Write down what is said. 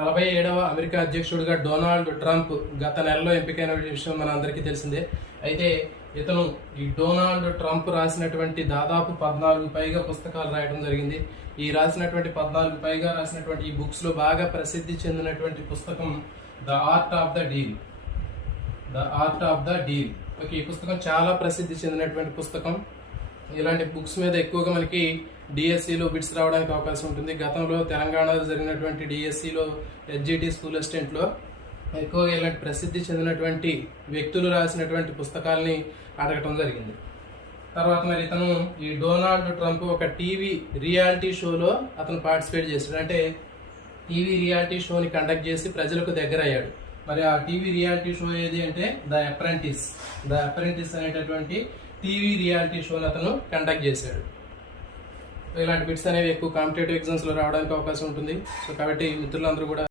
47వ America అధ్యక్షుడిగా Donald Trump గత నెలలో ఎంపికైన విషయం మన అందరికీ తెలిసిందే. అయితే ఇతను ఈ డొనాల్డ్ ట్రంప్ రాసినటువంటి దాదాపు 14 పైగా పుస్తకాలు రాయడం జరిగింది. ఈ రాసినటువంటి 14 పైగా రాసినటువంటి ఈ బుక్స్ లో బాగా ప్రసిద్ధి చెందినటువంటి పుస్తకం the art of the deal. The art of the deal. Okay, ఈ పుస్తకం చాలా ప్రసిద్ధి చెందినటువంటి పుస్తకం. ఇలాంటి బుక్స్ మీద ఎక్కువగా మనకి డిఎస్సిలో బిట్స్ రావడానికి అవకాశం ఉంటుంది. గతంలో తెలంగాణలో జరిగినటువంటి డిఎస్సిలో ఎస్జిటి స్కూల్ అసిస్టెంట్లో ఎక్కువగా ఇలాంటి ప్రసిద్ధి చెందినటువంటి వ్యక్తులు రాసినటువంటి పుస్తకాలని అడగటం జరిగింది. తర్వాత మరి ఇతను ఈ డొనాల్డ్ ట్రంప్ ఒక టీవీ రియాలిటీ షోలో అతను పార్టిసిపేట్ చేశాడు. అంటే టీవీ రియాలిటీ షోని కండక్ట్ చేసి ప్రజలకు దగ్గర అయ్యాడు. మరి ఆ టీవీ రియాలిటీ షో ఏది అంటే ద అప్రెంటిస్. ద అప్రెంటిస్ అనేటటువంటి టీవీ రియాలిటీ షోని అతను కండక్ట్ చేశాడు. ఇలాంటి బిట్స్ అనేవి ఎక్కువ కాంపిటేటివ్ ఎగ్జామ్స్ లో రావడానికి అవకాశం ఉంటుంది. సో కాబట్టి మిత్రులందరూ కూడా